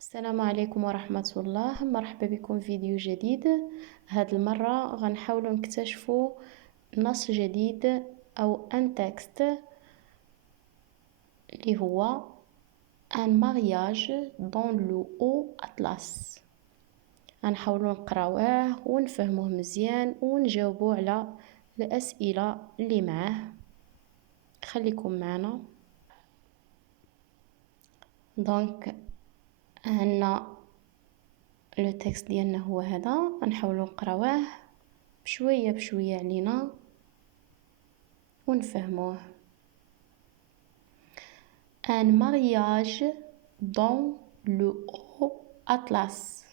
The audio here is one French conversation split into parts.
السلام عليكم ورحمة الله. مرحبا بكم في فيديو جديد. هاد المرة غنحاولوا نكتشفوا نص جديد أو ان تكست اللي هو ان مارياج دون لو او أطلس. غنحاولوا نقراوه ونفهموه مزيان ونجاوبوا على الأسئلة اللي معاه. خليكم معنا. دونك عندنا لو تكست ديالنا هو هذا، غنحاولوا نقراوه بشويه بشويه علينا ونفهموه. ان mariage dans le haut Atlas.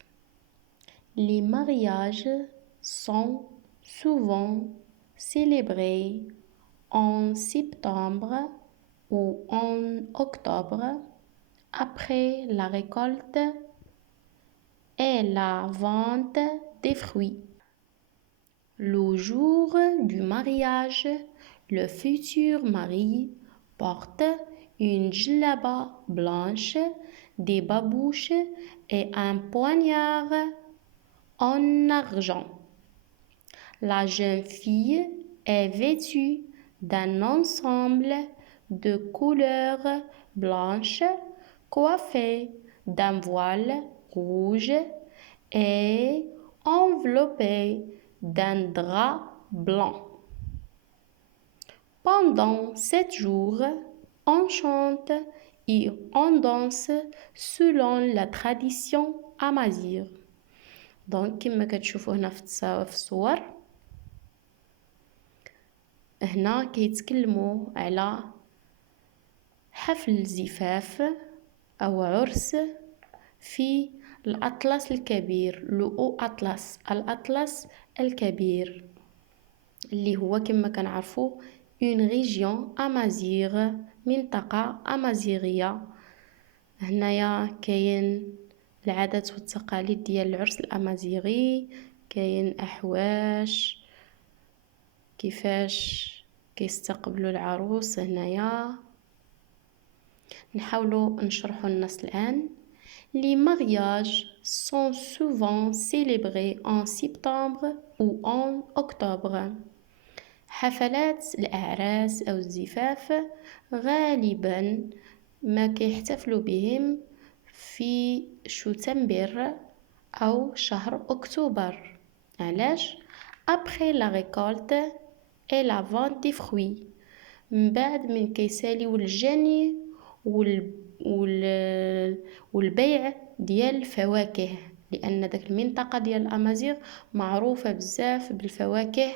Les mariages sont souvent célébrés en septembre ou en octobre après la récolte et la vente des fruits. Le jour du mariage, le futur mari porte une djellaba blanche, des babouches et un poignard en argent. La jeune fille est vêtue d'un ensemble de couleur blanche, coiffée d'un voile rouge et enveloppée d'un drap blanc. Pendant 7 jours, on chante et on danse selon la tradition amazigh. دونك كما كتشوفوا هنا في الصور، هنا كيتكلموا على حفل الزفاف او عرس في الأطلس الكبير، لو أطلس، الأطلس الكبير اللي هو كما كنعرفوا اون ريجيون امازيغ، منطقة امازيغية. هنايا كاين العادات والتقاليد ديال العرس الامازيغي، كاين احواش كيفاش كيستقبلوا العروس. هنايا نحاولوا نشرحوا النص الآن. Les mariages sont souvent célébrés en septembre ou en octobre. حفلات الأعراس أو الزفاف غالبا ما كيحتفلوا بهم في شتنبر أو شهر أكتوبر. علاش؟ après la récolte et la vente des fruits، من بعد من كيساليو الجني والبيع ديال الفواكه، لأن داك المنطقة ديال الأمازيغ معروفة بزاف بالفواكه،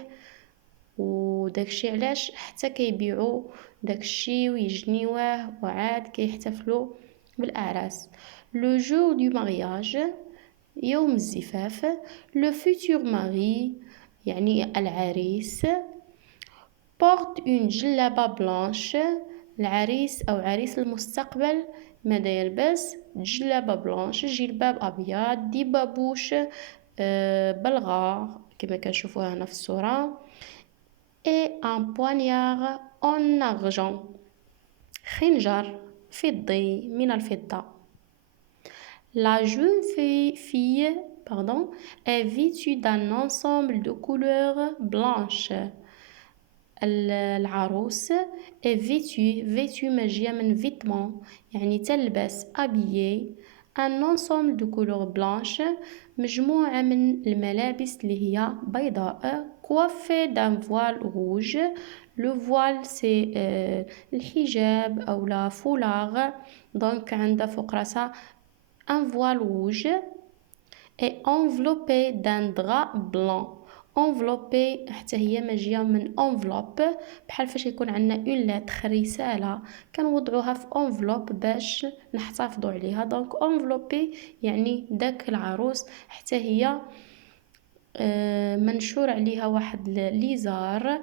وداكشي علاش حتى كيبيعوا داكشي ويجنيوه وعاد كيحتفلوا بالأعراس. لو جور دو مارياج، يوم الزفاف. لو فيتور ماري يعني العريس. بورت اون جلابة بلانش، العريس أو عريس المستقبل ماذا يلبس؟ جلابة بلانش، جلباب أبيض. دي بابوش بلغار كما كنشوفوها هنا في الصورة. et un poignard en argent، خنجر فضي من الفضة. La jeune fille est vêtue d'un ensemble de couleurs blanches. العروس est vêtue مجية من vêtement يعني تلبس habillé. un ensemble de couleurs blanches، مجموعة من الملابس اللي هي بيضاء. coiffée d'un voile rouge، le voile c'est الحجاب أو لا فولاغ. دونك عندها فوق راسها un voile rouge et enveloppée d'un drap blanc. enveloppée حتى هي مجيه من enveloppe، بحال فاش يكون عندنا اون لتر رساله كنوضعوها في enveloppe باش نحتفظوا عليها. دونك enveloppée يعني داك العروس حتى هي منشور عليها واحد ليزار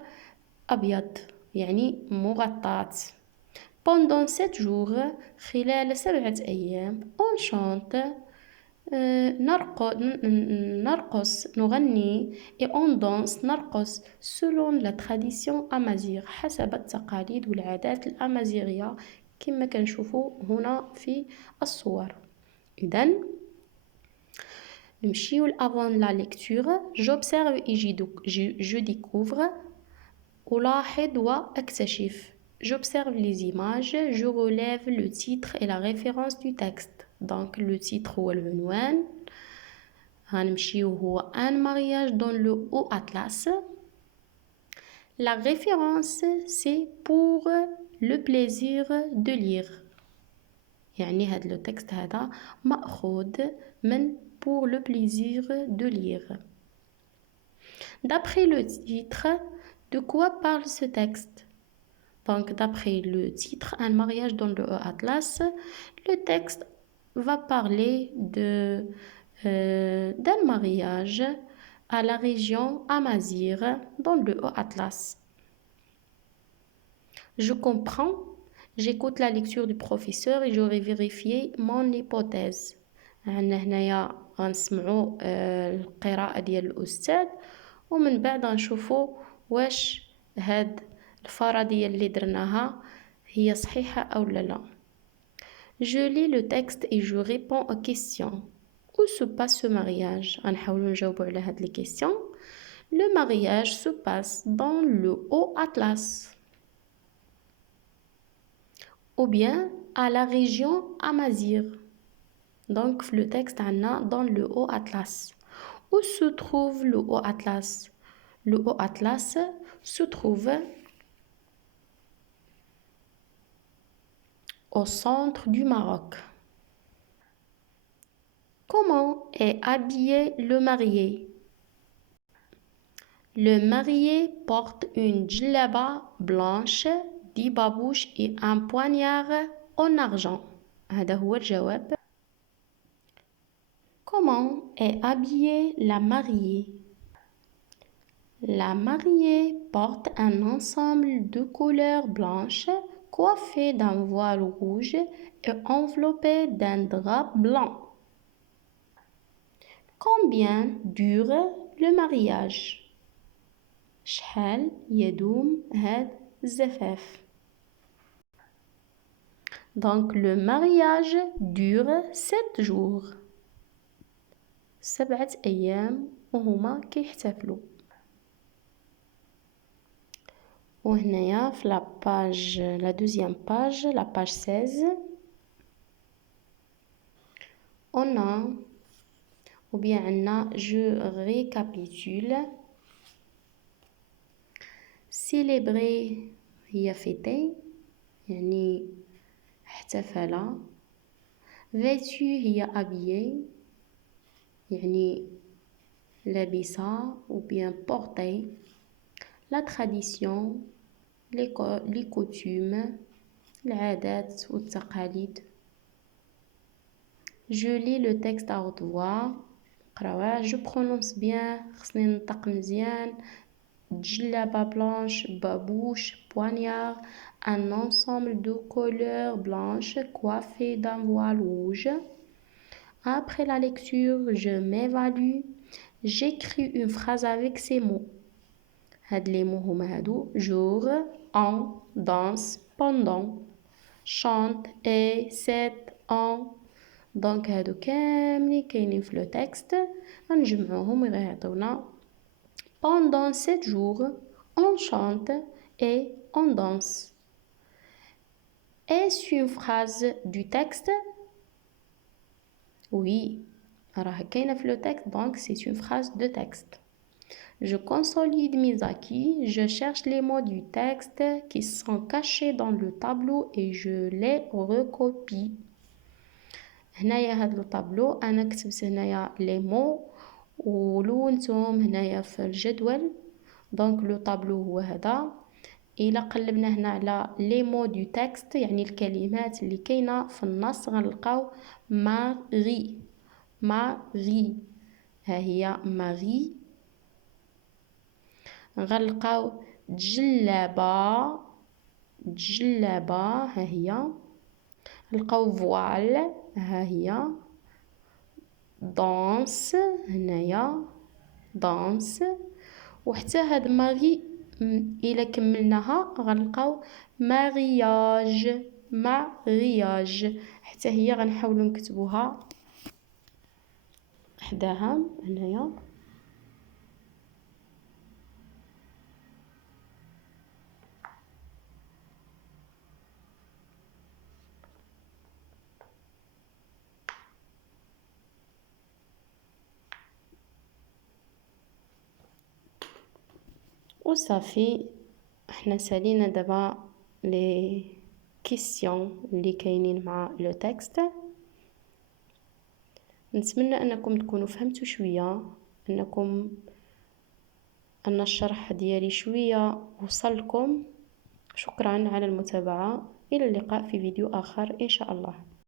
ابيض يعني مغطاة. pendant 7 jours، خلال 7 أيام. on chante، نرقص نغني. et on danse نرقص selon la tradition amazigh، حسب التقاليد والعادات الأمازيغية كما كنشوفوا هنا في الصور. إذن نمشيو avant la lecture. J'observe et je découvre. ألاحظ وأكتشف. J'observe les images, je relève le titre et la référence du texte. Donc le titre هو العنوان. غنمشيو هو un mariage dans le Haut Atlas. La référence c'est pour le plaisir de lire. يعني هذا le texte هذا مأخوذ من pour le plaisir de lire. D'après le titre, de quoi parle ce texte? Donc, d'après le titre, un mariage dans le Haut Atlas, le texte va parler d'un mariage à la région Amazigh dans le Haut Atlas. Je comprends, j'écoute la lecture du professeur et je vais vérifier mon hypothèse. هنايا غنسمعوا القراءة ديال الأستاذ ومن بعد غنشوفوا واش هاد الفرضية اللي درناها هي صحيحة أو لا. Je lis le texte et je réponds aux questions. Où se passe ce mariage? غنحاولوا نجاوبوا على هاد les questions. Le mariage se passe dans le Haut Atlas. Ou bien à la région Amazigh. Donc le texte عنا dans le Haut Atlas. Où se trouve le Haut Atlas? Le Haut Atlas se trouve au centre du Maroc. Comment est habillé le marié? Le marié porte une djellaba blanche, 10 babouches et un poignard en argent. هذا هو الجواب. Comment est habillée la mariée? La mariée porte un ensemble de couleurs blanches, coiffée d'un voile rouge et enveloppée d'un drap blanc. Combien dure le mariage? شحال يدوم هاد الزفاف. Donc le mariage dure 7 jours. 7 أيام وهما كيحتفلوا. وهنايا في la deuxième page, la page 16, on a ou bien عندنا je récapitule. célébrer هي fêter يعني احتفل. vêtu هي habillé يعني لابسة ou bien porter. La tradition, les coutumes, العادات والتقاليد. Je lis le texte à haute voix. قراوه. Je prononce bien. خصني نطق مزيان. جلابة blanche, babouche, poignard, un ensemble de couleurs blanches coiffées d'un voile rouge. Après la lecture, je m'évalue. J'écris une phrase avec ces mots. هاد les mots هما هادو: jour, en, danse, pendant, chante, et, cette, en. دونك هادو كاملين كاينين في لو تكست غنجمعوهم وغيعطيونا pendant 7 jours on chante et on danse. Est-ce une phrase du texte? Oui, راه كاينه في لو تكست donc c'est une phrase de texte. Je consolide mes acquis, je cherche les mots du texte qui sont cachés dans le tableau et je les recopie. هنايا هاد لو طابلو انا كتبت هنايا لي مو ولونتهم هنايا في الجدول. دونك لو طابلو هو هذا. الا قلبنا هنا على لي مو دو تكست يعني الكلمات اللي كاينه في النص غنلقاو ماري. ماري ها هي ماري. غنلقاو جلابه. جلابه ها هي. نلقاو فوال ها هي. دانس هنايا دانس. وحتى هاد ماري الا كملناها غنلقاو مارياج. مارياج حتى هي غنحاولوا نكتبوها حداها هنايا. وصافي احنا سالينا دابا لي كيسيون اللي كاينين مع لو تكست. نتمنى انكم تكونوا فهمتوا شويه، ان الشرح ديالي شويه وصلكم. شكرا على المتابعه، الى اللقاء في فيديو اخر ان شاء الله.